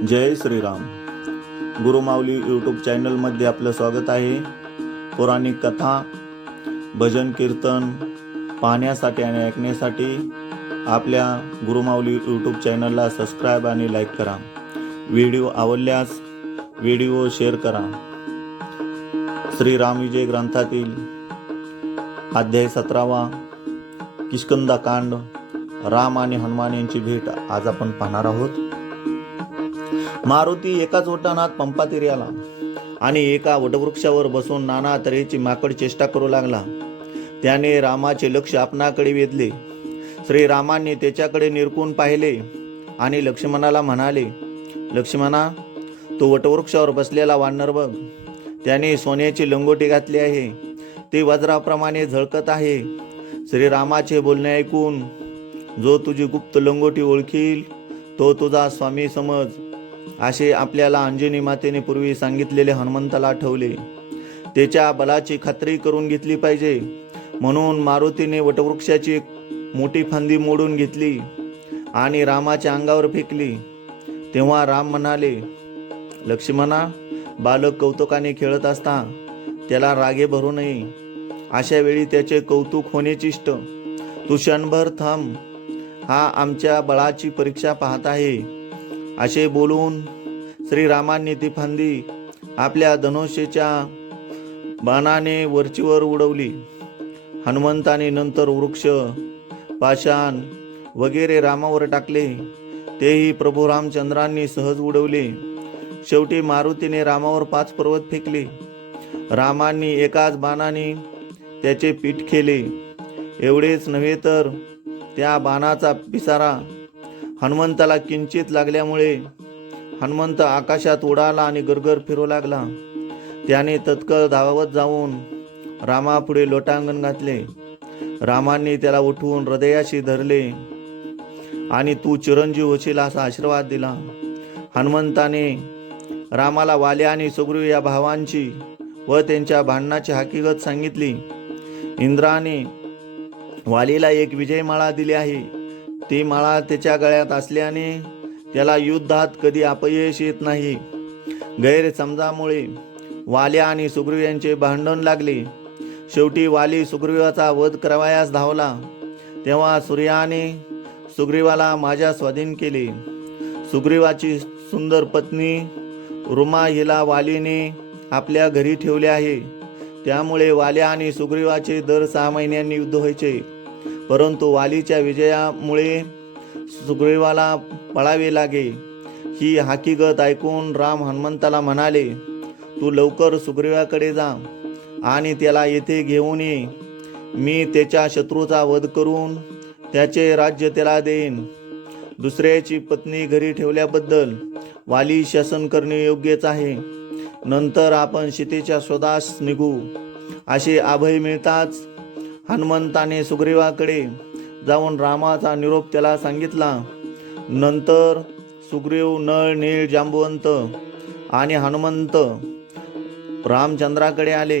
जय Shriram. Gurumauli YouTube चॅनलमध्ये आपलं स्वागत आहे. पौराणिक कथा, भजन कीर्तन पाहण्यासाठी आणि ऐकण्यासाठी आपल्या गुरुमाऊली यूट्यूब चॅनलला सबस्क्राईब आणि लाईक करा. व्हिडिओ आवडल्यास व्हिडिओ शेअर करा. श्रीराम विजय ग्रंथातील अध्याय 17 किष्किंधाकांड, राम आणि हनुमान यांची भेट आज आपण पाहणार आहोत. मारुती एकाच वटानात पंपातीरी आला आणि एका वटवृक्षावर बसून नाना तऱ्हेची माकड चेष्टा करू लागला. त्याने रामाचे लक्ष आपणाकडे वेधले. श्रीरामांनी त्याच्याकडे निरखून पाहिले आणि लक्ष्मणाला म्हणाले, लक्ष्मणा, तो वटवृक्षावर बसलेला वानर बघ. त्याने सोन्याची लंगोटी घातली आहे. ते वज्राप्रमाणे झळकत आहे. श्रीरामाचे बोलणे ऐकून जो तुझी गुप्त लंगोटी ओळखील तो तुझा स्वामी समज, असे आपल्याला अंजनी मातेने पूर्वी सांगितलेले हनुमंताला आठवले. त्याच्या बलाची खात्री करून घेतली पाहिजे म्हणून मारुतीने वटवृक्षाची मोठी फांदी मोडून घेतली आणि रामाच्या अंगावर फेकली. तेव्हा राम म्हणाले, लक्ष्मणा, बालक कौतुकाने खेळत असता त्याला रागे भरू नये. अशा वेळी त्याचे कौतुक होणे चिष्ट. तू क्षणभर थांब, हा आमच्या बळाची परीक्षा पाहत आहे. असे बोलून श्रीरामांनी ती फांदी आपल्या धनुष्याच्या बाणाने वरचीवर उडवली. हनुमंताने नंतर वृक्ष, पाषाण वगैरे रामावर टाकले. तेही प्रभू रामचंद्रांनी सहज उडवले. शेवटी मारुतीने रामावर 5 पर्वत फेकले. रामांनी एकाच बाणाने त्याचे पीठ केले. एवढेच नव्हे तर त्या बाणाचा पिसारा हनुमंताला किंचित लागल्यामुळे हनुमंत आकाशात उडाला आणि गरगर फिरू लागला. त्याने तत्काळ धावत जाऊन रामापुढे लोटांगण घातले. रामांनी त्याला उठवून हृदयाशी धरले आणि तू चिरंजीव होशील असा आशीर्वाद दिला. हनुमंताने रामाला वाली आणि सुग्रीव या भावांची व त्यांच्या भांडणाची हकीकत सांगितली. इंद्राने वालीला एक विजयमाळा दिली आहे. ती माळा त्याच्या गळ्यात असल्याने त्याला युद्धात कधी अपयश येत नाही. गैरसमजामुळे वाल्या आणि सुग्रीव यांचे भांडण लागले. शेवटी वाली सुग्रीवाचा वध करावयास धावला. तेव्हा सूर्याने सुग्रीवाला माझ्या स्वाधीन केले. सुग्रीवाची सुंदर पत्नी रुमा हिला वालीने आपल्या घरी ठेवले आहे. त्यामुळे वाल्या आणि सुग्रीवाचे दर 6 महिन्यांनी युद्ध व्हायचे. परंतु वालीच्या विजयामुळे सुग्रीवाला पळावे लागे. ही हकीकत ऐकून राम हनुमंताला म्हणाले, तू लवकर सुग्रीवाकडे जा आणि त्याला येथे घेऊन ये. मी त्याच्या शत्रूचा वध करून त्याचे राज्य त्याला देईन. दुसऱ्याची पत्नी घरी ठेवल्याबद्दल वाली शासन करणे योग्यच आहे. नंतर आपण सीतेच्या शोधास निघू. असे अभय मिळताच हनुमंताने सुग्रीवाकडे जाऊन रामाचा निरोप त्याला सांगितला. नंतर सुग्रीव, नळ, नीळ, जांबुवंत आणि हनुमंत रामचंद्राकडे आले.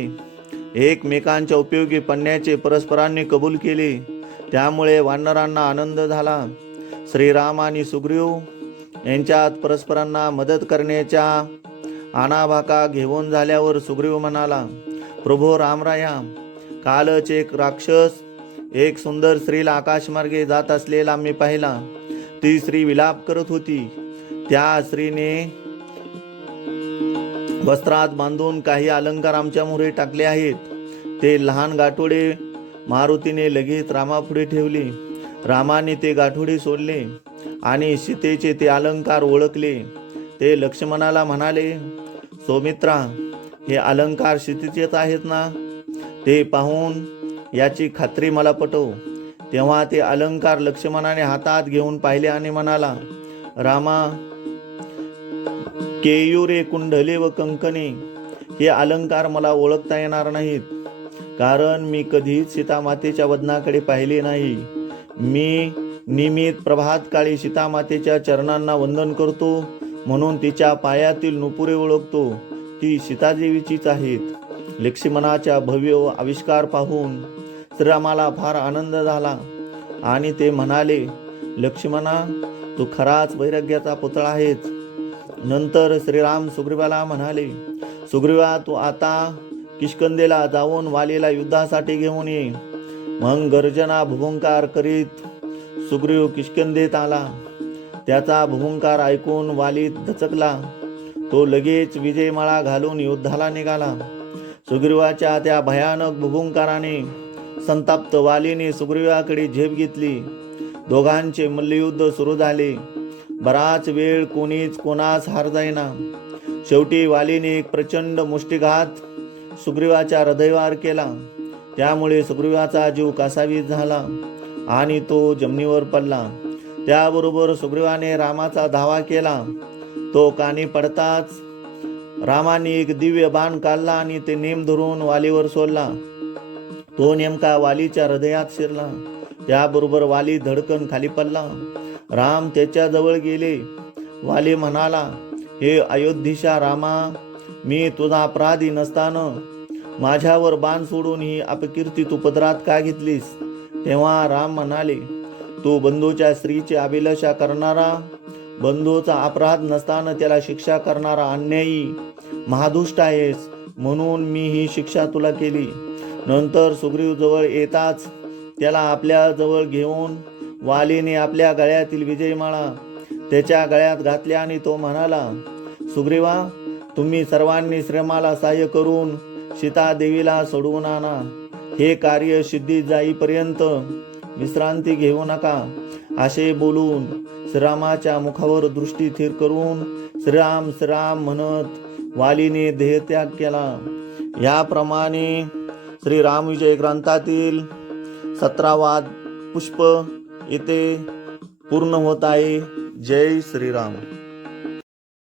एकमेकांच्या उपयोगी पडण्याचे परस्परांनी कबूल केले. त्यामुळे वानरांना आनंद झाला. श्रीराम आणि सुग्रीव यांच्यात परस्परांना मदत करण्याच्या आणाभाका घेऊन झाल्यावर सुग्रीव म्हणाला, प्रभो रामराया, कालच एक राक्षस एक सुंदर स्त्रीला आकाशमार्गे जात असलेला मी पाहिला. ती स्त्री विलाप करत होती. त्या स्त्रीने वस्त्रात बांधून काही अलंकार आमच्या मोहरे टाकले आहेत. ते लहान गाठोडे मारुतीने लगेच रामापुढे ठेवले. रामाने ते गाठोडे सोडले आणि सीतेचे ते अलंकार ओळखले. ते लक्ष्मणाला म्हणाले, सौमित्रा, हे अलंकार सीतेचेच आहेत ना? ते पाहून याची खात्री मला पटव. तेव्हा ते अलंकार लक्ष्मणाने हातात घेऊन पाहिले आणि म्हणाला, रामा, केयुरे, कुंडले व कंकणे हे अलंकार मला ओळखता येणार नाहीत, कारण मी कधीच सीतामातेच्या वदनाकडे पाहिले नाही. मी नियमित प्रभात काळी सीतामातेच्या चरणांना वंदन करतो म्हणून तिच्या पायातील नुपुरे ओळखतो. ती सीतादेवीचीच आहेत. लक्ष्मणाच्या भव्य आविष्कार पाहून श्रीरामाला फार आनंद झाला आणि ते म्हणाले, लक्ष्मणा, तू खराच वैराग्याचा पुतळा आहेस. नंतर श्रीराम सुग्रीवाला म्हणाले, सुग्रीवा, तू आता किष्किंधेला जाऊन वालीला युद्धासाठी घेऊन ये. मग गर्जना भुभुंकार करीत सुग्रीव किष्किंधेत आला. त्याचा भुभुंकार ऐकून वाली दचकला. तो लगेच विजयमाळा घालून युद्धाला निघाला. सुग्रीवाच्या त्या भयानक भुभुंकाराने संताप्त वालीने सुग्रीवाकडे झेप घेतली. दोघांचे मल्लयुद्ध सुरू झाले. बराच वेळ कोणीच कोणास हार जाईना. शेवटी वालीने एक प्रचंड मुष्टिघात सुग्रीवाच्या हृदयावर केला. त्यामुळे सुग्रीवाचा जीव कासावीस झाला आणि तो जमिनीवर पडला. त्याबरोबर सुग्रीवाने रामाचा धावा केला. तो कानी पडताच रामाने एक दिव्य बाण काढला आणि ते नेम धरून वालीवर सोडला. तो नेमका वालीच्या हृदयात शिरला. त्याबरोबर वाली धडकन खाली पडला. राम त्याच्या जवळ गेले. वाली म्हणाला, हे अयोध्येच्या रामा, मी तुझा अपराधी नसताना माझ्यावर बाण सोडून ही अपकीर्ती तू पदरात का घेतलीस? तेव्हा राम म्हणाले, तू बंधूच्या स्त्रीची अभिलाषा करणारा, बंधूचा अपराध नसताना त्याला शिक्षा करणारा अन्यायी महादुष्ट आहेस, म्हणून मी ही शिक्षा तुला केली. नंतर सुग्रीव जवळ येताच त्याला आपल्या जवळ घेऊन वालीने आपल्या गळ्यातील विजयमाळा त्याच्या गळ्यात घातली आणि तो म्हणाला, सुग्रीवा, तुम्ही सर्वांनी श्रीरामाला सहाय्य करून सीता देवीला सोडवून आणा. हे कार्य सिद्धीत जाईपर्यंत विश्रांती घेऊ नका. असे बोलून श्रीरामाच्या मुखावर दृष्टी स्थिर करून श्रीराम श्रीराम म्हणत वालीने देहत्याग केला. याप्रमाणे श्रीराम विजय ग्रंथातील 17वा पुष्प येथे पूर्ण होत आहे. जय श्रीराम.